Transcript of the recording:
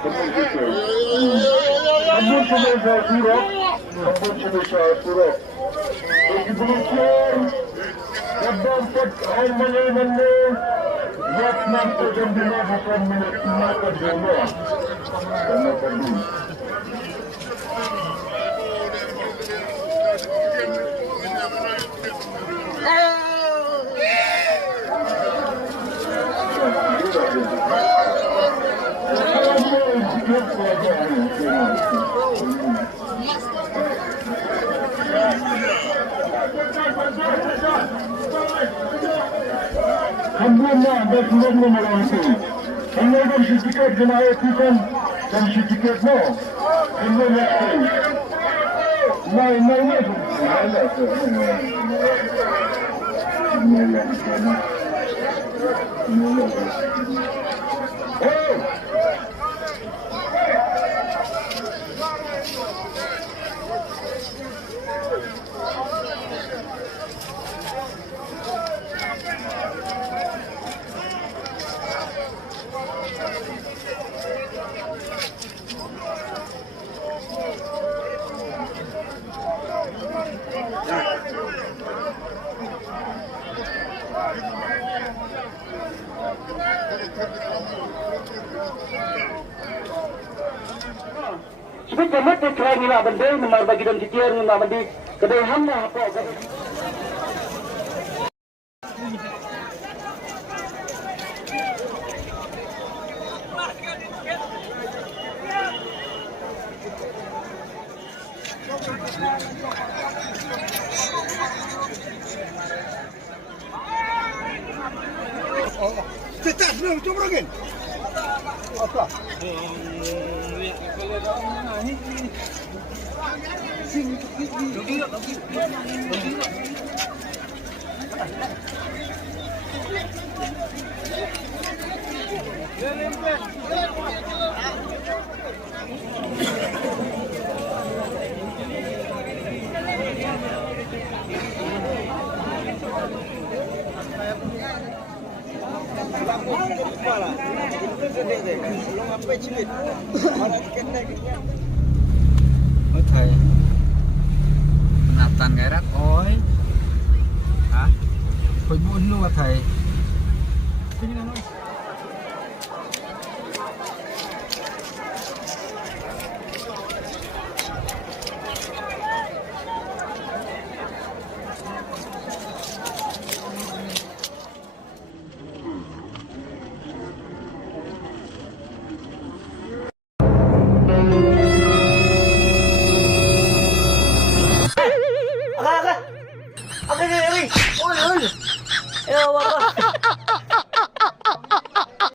Ambon sa Purok, ambon sa Purok. Kepolisian yang dapat mengenai Vietnam terjadi bukan milik mata dunia. Karena tadi. Alhamdulillah, dah sudah melewati. Kalau ada sertifikat jenayah bukan dan sertifikat no, ini lagi. Main tu. Oh. Sebab kamu terkait ni lah benda, memang bagi dalam titian ni lah benda, kedai hamma apa? Tetap belum coba lagi. Apa? Ôi thầy nạp tàn cái rác ối hả thôi buồn luôn à thầy Ôi ơi, eo